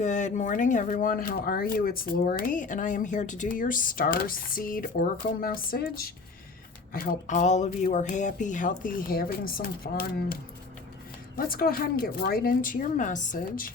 Good morning, everyone. How are you? It's Laurie, and I am here to do your Starseed Oracle message. I hope all of you are happy, healthy, having some fun. Let's go ahead and get right into your message.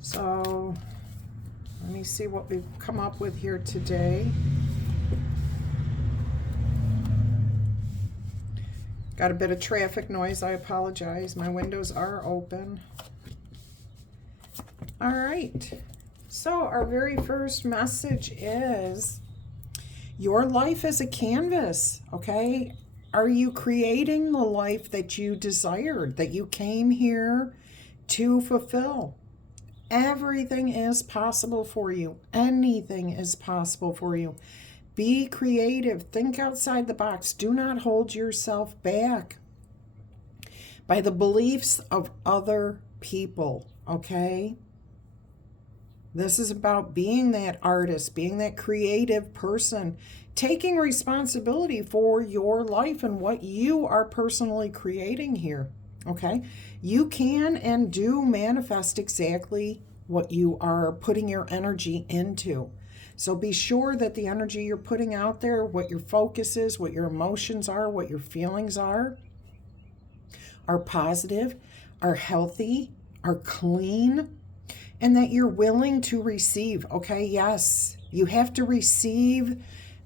So, let me see what we've come up with here today. Got a bit of traffic noise. I apologize. My windows are open. All right, so our very first message is your life is a canvas, okay? Are you creating the life that you desired, that you came here to fulfill? Everything is possible for you. Anything is possible for you. Be creative. Think outside the box. Do not hold yourself back by the beliefs of other people, okay? This is about being that artist, being that creative person, taking responsibility for your life and what you are personally creating here, okay? You can and do manifest exactly what you are putting your energy into. So be sure that the energy you're putting out there, what your focus is, what your emotions are, what your feelings are positive, are healthy, are clean, and that you're willing to receive, okay? Yes, you have to receive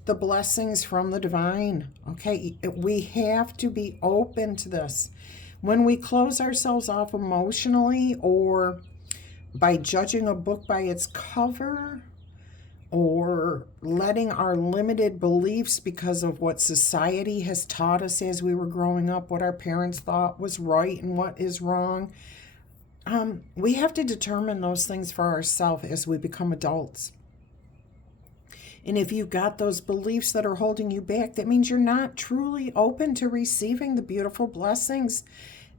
the blessings from the divine, okay? We have to be open to this. When we close ourselves off emotionally or by judging a book by its cover or letting our limited beliefs because of what society has taught us as we were growing up, what our parents thought was right and what is wrong, we have to determine those things for ourselves as we become adults. And if you've got those beliefs that are holding you back, that means you're not truly open to receiving the beautiful blessings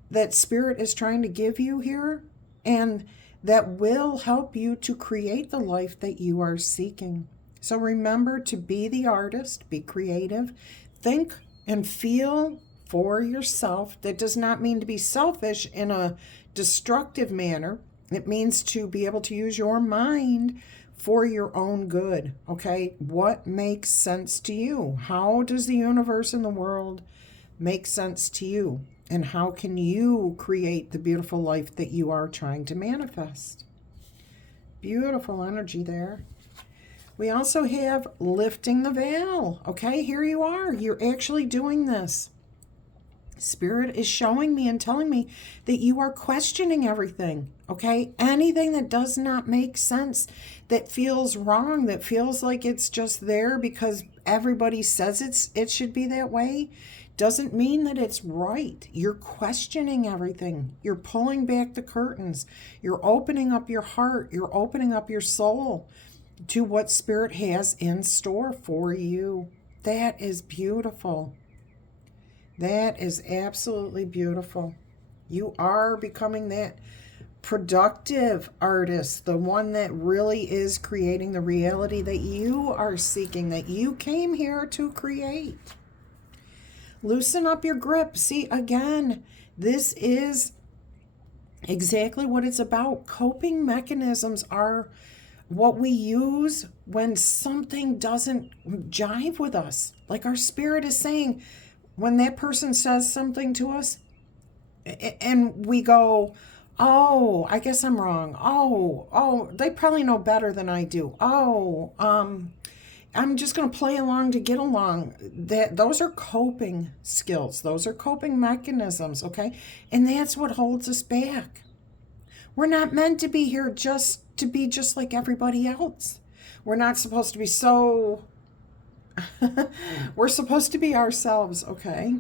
that Spirit is trying to give you here, and that will help you to create the life that you are seeking. So remember to be the artist, be creative, think and feel for yourself. That does not mean to be selfish in a destructive manner. It means to be able to use your mind for your own good, okay? What makes sense to you? How does the universe and the world make sense to you? And how can you create the beautiful life that you are trying to manifest? Beautiful energy there. We also have lifting the veil, okay? Here you are. You're actually doing this. Spirit is showing me and telling me that you are questioning everything, okay? Anything that does not make sense, that feels wrong, that feels like it's just there because everybody says it should be that way, doesn't mean that it's right. You're questioning everything. You're pulling back the curtains. You're opening up your heart. You're opening up your soul to what Spirit has in store for you. That is beautiful. That is absolutely beautiful. You are becoming that productive artist, the one that really is creating the reality that you are seeking, that you came here to create. Loosen up your grip. See, again, this is exactly what it's about. Coping mechanisms are what we use when something doesn't jive with us. Like our spirit is saying, when that person says something to us and we go, oh, I guess I'm wrong. Oh, they probably know better than I do. I'm just going to play along to get along. Those are coping skills. Those are coping mechanisms, okay? And that's what holds us back. We're not meant to be here just to be just like everybody else. We're not supposed to be so... We're supposed to be ourselves, okay?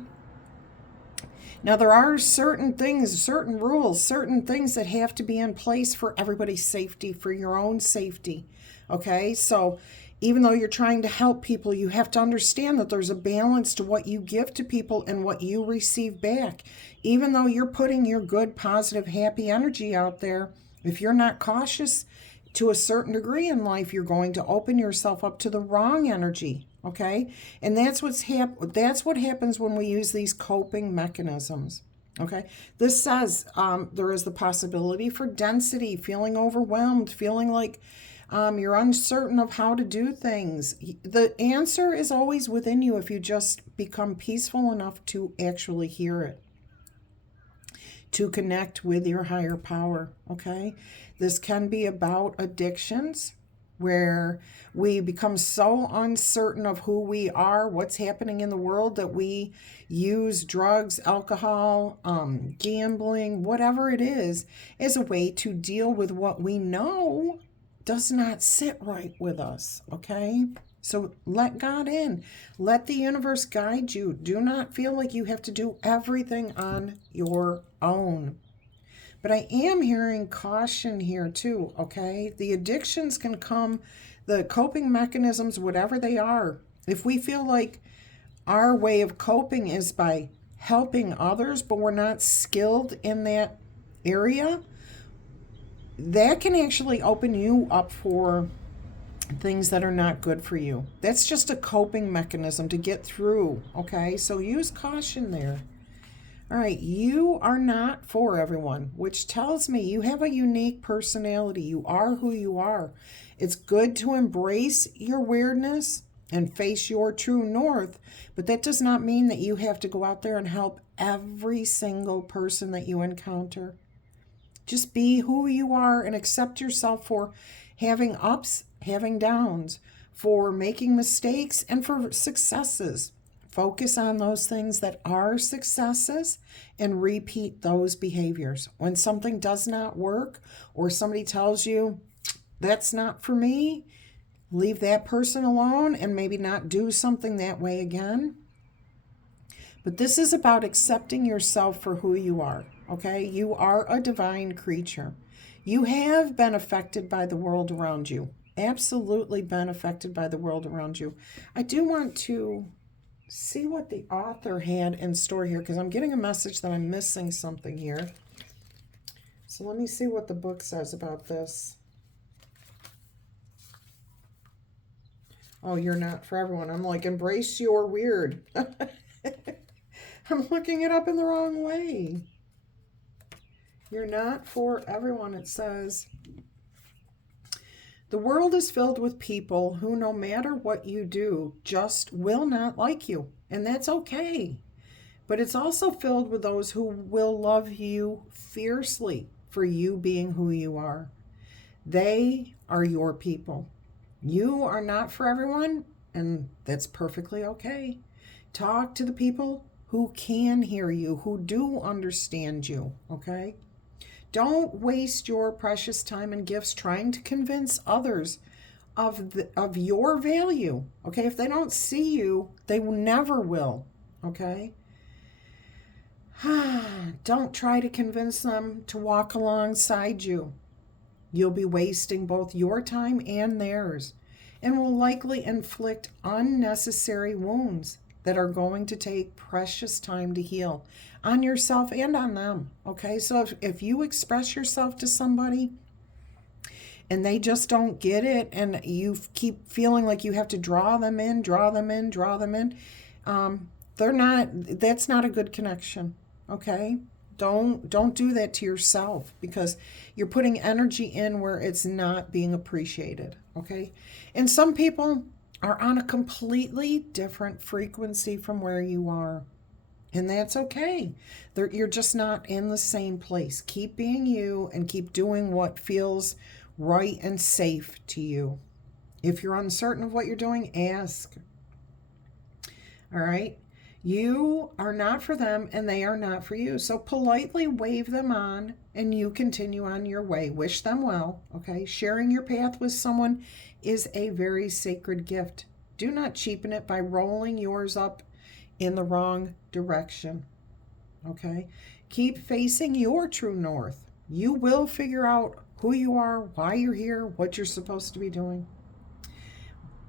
Now, there are certain things, certain rules, certain things that have to be in place for everybody's safety, for your own safety, okay? So even though you're trying to help people, you have to understand that there's a balance to what you give to people and what you receive back. Even though you're putting your good, positive, happy energy out there, if you're not cautious to a certain degree in life, you're going to open yourself up to the wrong energy, okay? And that's what happens when we use these coping mechanisms, Okay, this says there is the possibility for density, feeling overwhelmed, feeling like you're uncertain of how to do things. The answer is always within you if you just become peaceful enough to actually hear it, to connect with your higher power. Okay, this can be about addictions, where we become so uncertain of who we are, what's happening in the world, that we use drugs, alcohol, gambling, whatever it is, as a way to deal with what we know does not sit right with us. Okay? So let God in. Let the universe guide you. Do not feel like you have to do everything on your own. But I am hearing caution here too, okay? The addictions can come, the coping mechanisms, whatever they are. If we feel like our way of coping is by helping others, but we're not skilled in that area, that can actually open you up for things that are not good for you. That's just a coping mechanism to get through, okay? So use caution there. All right, you are not for everyone, which tells me you have a unique personality. You are who you are. It's good to embrace your weirdness and face your true north, but that does not mean that you have to go out there and help every single person that you encounter. Just be who you are and accept yourself for having ups, having downs, for making mistakes, and for successes. Focus on those things that are successes and repeat those behaviors. When something does not work or somebody tells you, that's not for me, leave that person alone and maybe not do something that way again. But this is about accepting yourself for who you are, okay? You are a divine creature. You have been affected by the world around you. Absolutely been affected by the world around you. I do want to see what the author had in store here, because I'm getting a message that I'm missing something here. So let me see what the book says about this. Oh, you're not for everyone. I'm like, embrace your weird. I'm looking it up in the wrong way. You're not for everyone, it says. The world is filled with people who, no matter what you do, just will not like you. And that's okay. But it's also filled with those who will love you fiercely for you being who you are. They are your people. You are not for everyone, and that's perfectly okay. Talk to the people who can hear you, who do understand you, okay? Don't waste your precious time and gifts trying to convince others of your value, okay? If they don't see you, they never will, okay? Don't try to convince them to walk alongside you. You'll be wasting both your time and theirs, and will likely inflict unnecessary wounds that are going to take precious time to heal on yourself and on them. Okay, so if you express yourself to somebody and they just don't get it, and you keep feeling like you have to draw them in, that's not a good connection. Okay, don't do that to yourself, because you're putting energy in where it's not being appreciated. Okay, and some people are on a completely different frequency from where you are, and that's okay. You're just not in the same place. Keep being you and keep doing what feels right and safe to you. If you're uncertain of what you're doing, ask. All right? You are not for them and they are not for you. So politely wave them on and you continue on your way. Wish them well, okay? Sharing your path with someone is a very sacred gift. Do not cheapen it by rolling yours up in the wrong direction, okay? Keep facing your true north. You will figure out who you are, why you're here, what you're supposed to be doing.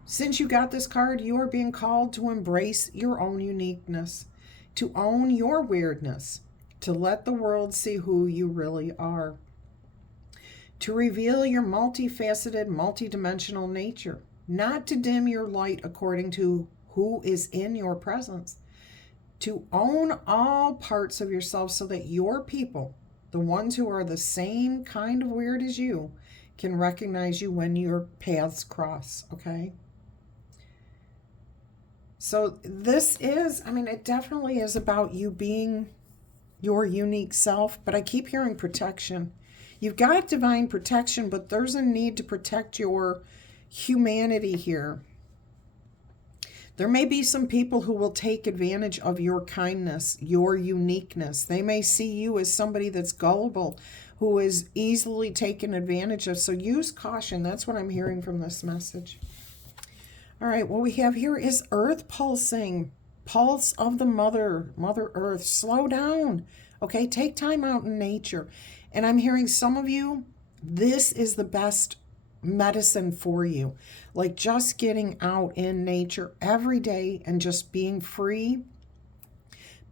Since you got this card, you are being called to embrace your own uniqueness, to own your weirdness, to let the world see who you really are, to reveal your multifaceted, multidimensional nature, not to dim your light according to who is in your presence, to own all parts of yourself so that your people, the ones who are the same kind of weird as you, can recognize you when your paths cross, okay? So this is, I mean, it definitely is about you being your unique self, but I keep hearing protection. You've got divine protection, but there's a need to protect your humanity here. There may be some people who will take advantage of your kindness, your uniqueness. They may see you as somebody that's gullible, who is easily taken advantage of. So use caution. That's what I'm hearing from this message. All right, what we have here is earth pulsing. Pulse of the Mother Earth. Slow down. Okay, take time out in nature. And I'm hearing some of you, this is the best medicine for you. Like just getting out in nature every day and just being free,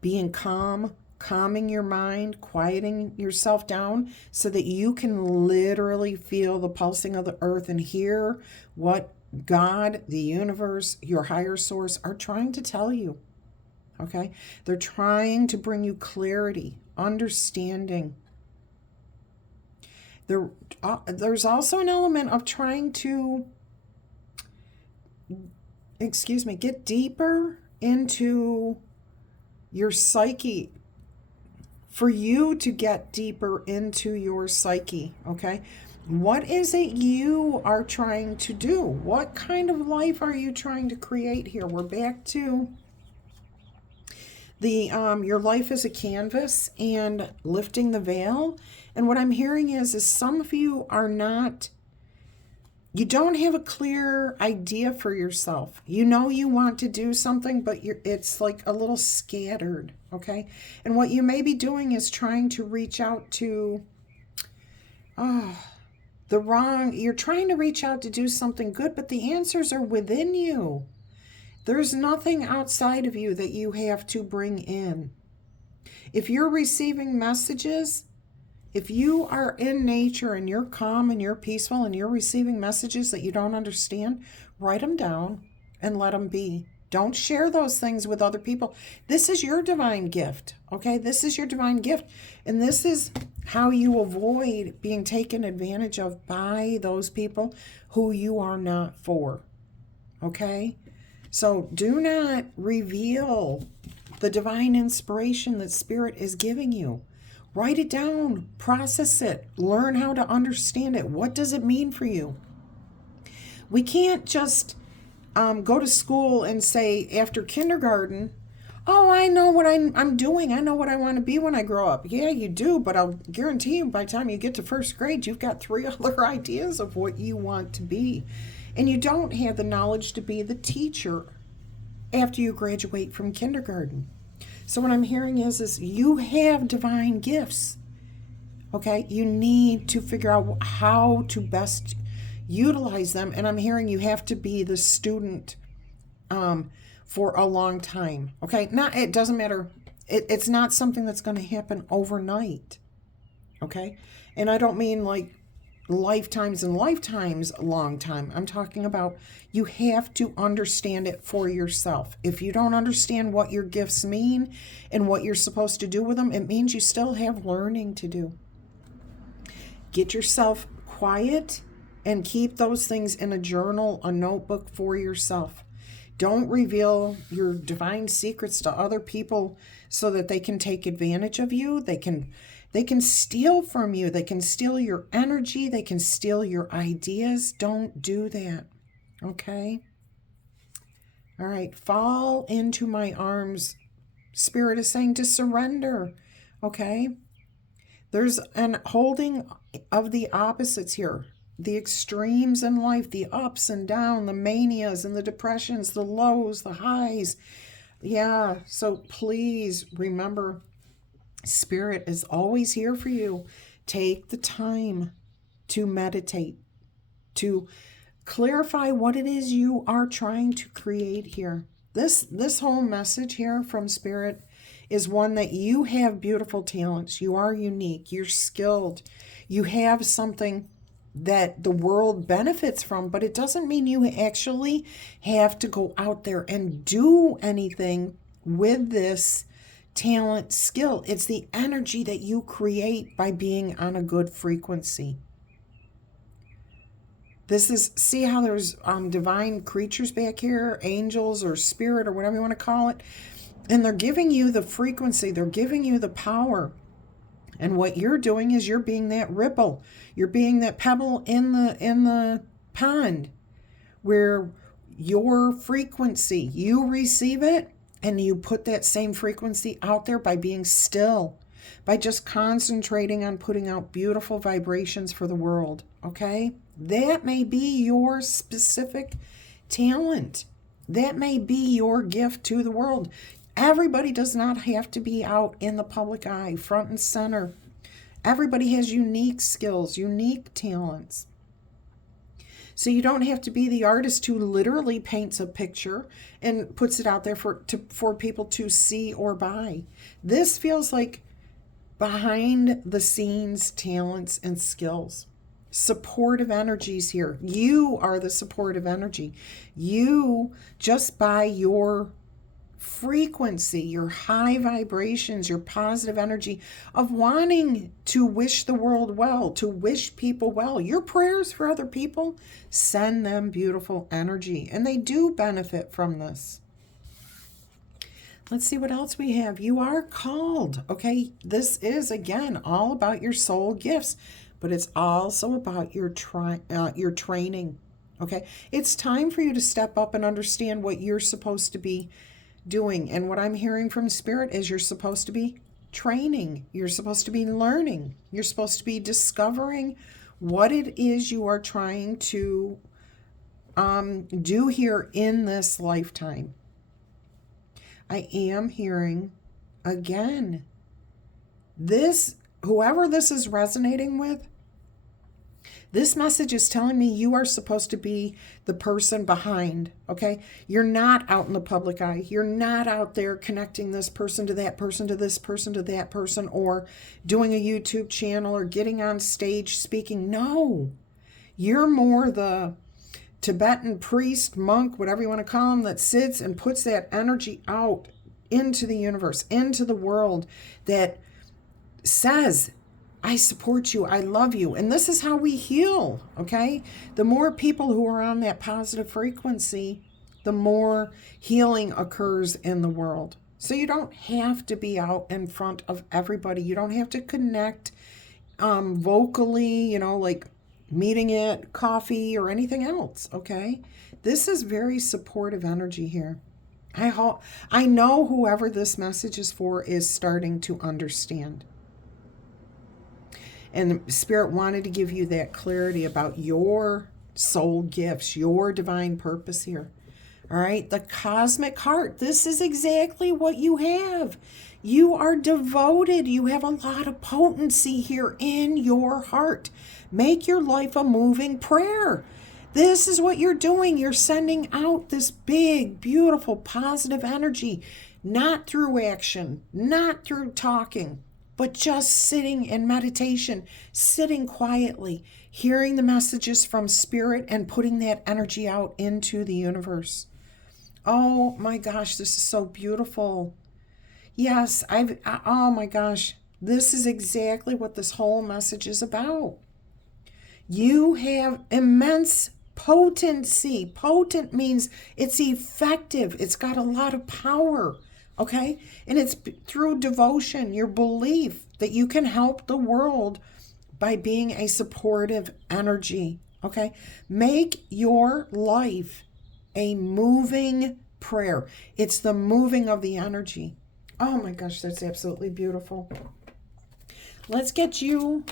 being calm, calming your mind, quieting yourself down so that you can literally feel the pulsing of the earth and hear what God, the universe, your higher source are trying to tell you. Okay? They're trying to bring you clarity, understanding. There's also an element of trying to, get deeper into your psyche. For you to get deeper into your psyche, okay? What is it you are trying to do? What kind of life are you trying to create here? We're back to the your life is a canvas and lifting the veil. And what I'm hearing is some of you are not, you don't have a clear idea for yourself. You know you want to do something, but it's like a little scattered, okay? And what you may be doing is trying to reach out to you're trying to reach out to do something good, but the answers are within you. There's nothing outside of you that you have to bring in. If you're receiving messages, if you are in nature and you're calm and you're peaceful and you're receiving messages that you don't understand, write them down and let them be. Don't share those things with other people. This is your divine gift, okay? This is your divine gift. And this is how you avoid being taken advantage of by those people who you are not for, okay? So do not reveal the divine inspiration that Spirit is giving you. Write it down, process it, learn how to understand it. What does it mean for you? We can't just go to school and say after kindergarten, oh, I know what I'm doing. I know what I want to be when I grow up. Yeah, you do, but I'll guarantee you by the time you get to first grade, you've got 3 other ideas of what you want to be. And you don't have the knowledge to be the teacher after you graduate from kindergarten. So what I'm hearing is you have divine gifts, okay? You need to figure out how to best utilize them. And I'm hearing you have to be the student for a long time, okay? It doesn't matter. It's not something that's going to happen overnight, okay? And I don't mean like lifetimes and lifetimes, a long time. I'm talking about you have to understand it for yourself. If you don't understand what your gifts mean and what you're supposed to do with them, it means you still have learning to do. Get yourself quiet and keep those things in a journal, a notebook for yourself. Don't reveal your divine secrets to other people so that they can take advantage of you. They can steal from you. They can steal your energy. They can steal your ideas. Don't do that. Okay? All right. Fall into my arms. Spirit is saying to surrender. Okay? There's an holding of the opposites here. The extremes in life, the ups and downs, the manias and the depressions, the lows, the highs. Yeah. So please remember, Spirit is always here for you. Take the time to meditate, to clarify what it is you are trying to create here. This whole message here from Spirit is one that you have beautiful talents. You are unique. You're skilled. You have something that the world benefits from, but it doesn't mean you actually have to go out there and do anything with this talent, skill. It's the energy that you create by being on a good frequency. This is, see how there's divine creatures back here, angels or spirit or whatever you want to call it. And they're giving you the frequency. They're giving you the power. And what you're doing is you're being that ripple. You're being that pebble in the pond where your frequency, you receive it and you put that same frequency out there by being still, by just concentrating on putting out beautiful vibrations for the world, okay? That may be your specific talent. That may be your gift to the world. Everybody does not have to be out in the public eye, front and center. Everybody has unique skills, unique talents. So you don't have to be the artist who literally paints a picture and puts it out there for people to see or buy. This feels like behind the scenes talents and skills. Supportive energies here. You are the supportive energy. You, just by your frequency, your high vibrations, your positive energy of wanting to wish the world well, to wish people well, your prayers for other people send them beautiful energy, and they do benefit from this. Let's see what else we have. You are called, okay? This is, again, all about your soul gifts, but it's also about your training, okay? It's time for you to step up and understand what you're supposed to be doing. And what I'm hearing from Spirit is you're supposed to be training. You're supposed to be learning. You're supposed to be discovering what it is you are trying to do here in this lifetime. I am hearing, again, this, whoever this is resonating with, this message is telling me you are supposed to be the person behind, okay? You're not out in the public eye. You're not out there connecting this person to that person, to this person, to that person, or doing a YouTube channel or getting on stage speaking. No, you're more the Tibetan priest, monk, whatever you want to call him, that sits and puts that energy out into the universe, into the world, that says, I support you, I love you. And this is how we heal, okay? The more people who are on that positive frequency, the more healing occurs in the world. So you don't have to be out in front of everybody. You don't have to connect vocally, like meeting at coffee or anything else, okay? This is very supportive energy here. I know whoever this message is for is starting to understand. And Spirit wanted to give you that clarity about your soul gifts, your divine purpose here. All right, the cosmic heart. This is exactly what you have. You are devoted. You have a lot of potency here in your heart. Make your life a moving prayer. This is what you're doing. You're sending out this big, beautiful, positive energy, not through action, not through talking, but just sitting in meditation, sitting quietly, hearing the messages from Spirit and putting that energy out into the universe. Oh my gosh, this is so beautiful. Yes, oh my gosh, this is exactly what this whole message is about. You have immense potency. Potent means it's effective. It's got a lot of power. Okay? And it's through devotion, your belief that you can help the world by being a supportive energy. Okay? Make your life a moving prayer. It's the moving of the energy. Oh my gosh, that's absolutely beautiful. Let's get you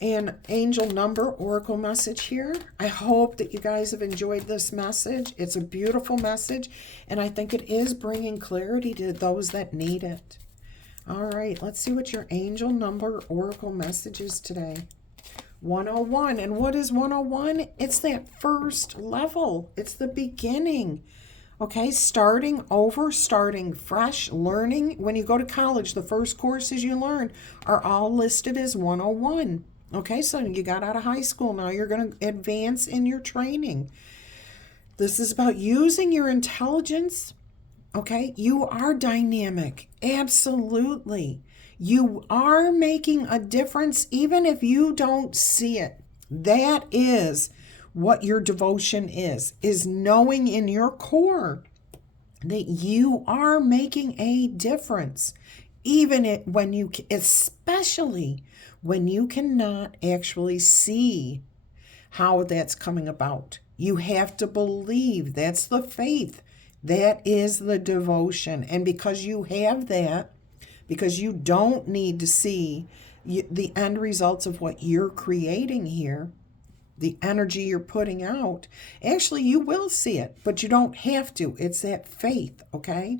an angel number oracle message here. I hope that you guys have enjoyed this message. It's a beautiful message, and I think it is bringing clarity to those that need it. All right, let's see what your angel number oracle message is today. 101. And what is 101? It's that first level. It's the beginning. Okay, starting over, starting fresh, learning. When you go to college, the first courses you learn are all listed as 101. Okay, so you got out of high school. Now you're going to advance in your training. This is about using your intelligence Okay? You are dynamic. Absolutely. You are making a difference even if you don't see it. That is what your devotion is knowing in your core that you are making a difference. When you, especially when you cannot actually see how that's coming about. You have to believe. That's the faith. That is the devotion. And because you have that, because you don't need to see the end results of what you're creating here, the energy you're putting out, actually you will see it, but you don't have to. It's that faith, okay?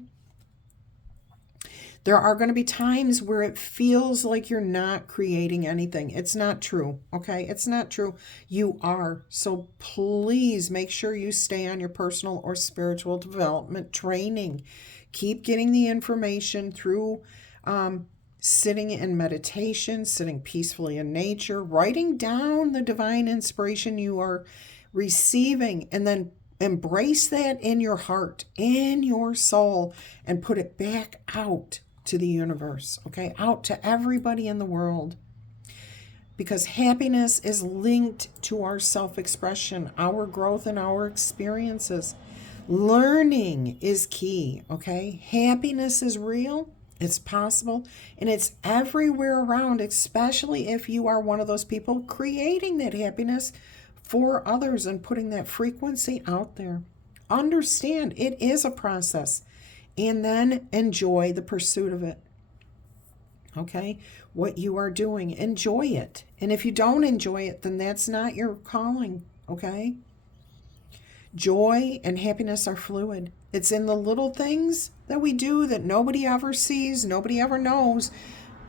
There are going to be times where it feels like you're not creating anything. It's not true, okay? It's not true. You are. So please make sure you stay on your personal or spiritual development training. Keep getting the information through sitting in meditation, sitting peacefully in nature, writing down the divine inspiration you are receiving, and then embrace that in your heart, in your soul, and put it back out to the universe, okay? Out to everybody in the world. Because happiness is linked to our self-expression, our growth, and our experiences. Learning is key, okay? Happiness is real, it's possible, and it's everywhere around, especially if you are one of those people creating that happiness for others and putting that frequency out there. Understand it is a process, and then enjoy the pursuit of it. Okay? What you are doing, enjoy it. And if you don't enjoy it, then that's not your calling, okay? Joy and happiness are fluid. It's in the little things that we do that nobody ever sees, nobody ever knows.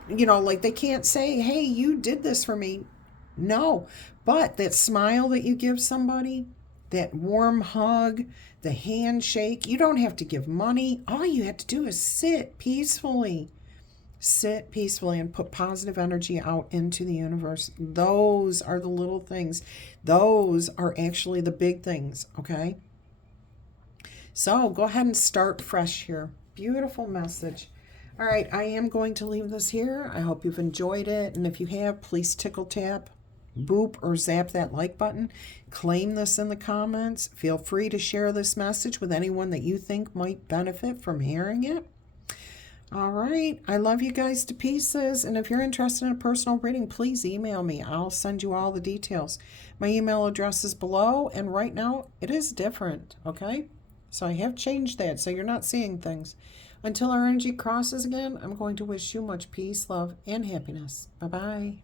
You know, like they can't say, hey, you did this for me. No. But that smile that you give somebody, that warm hug, the handshake, you don't have to give money. All you have to do is sit peacefully. Sit peacefully and put positive energy out into the universe. Those are the little things. Those are actually the big things, okay? So go ahead and start fresh here. Beautiful message. All right, I am going to leave this here. I hope you've enjoyed it. And if you have, please tickle tap, boop, or zap that like button. Claim this in the comments. Feel free to share this message with anyone that you think might benefit from hearing it. All right. I love you guys to pieces. And if you're interested in a personal reading, please email me. I'll send you all the details. My email address is below. And right now, it is different. Okay? So I have changed that so you're not seeing things. Until our energy crosses again, I'm going to wish you much peace, love, and happiness. Bye-bye.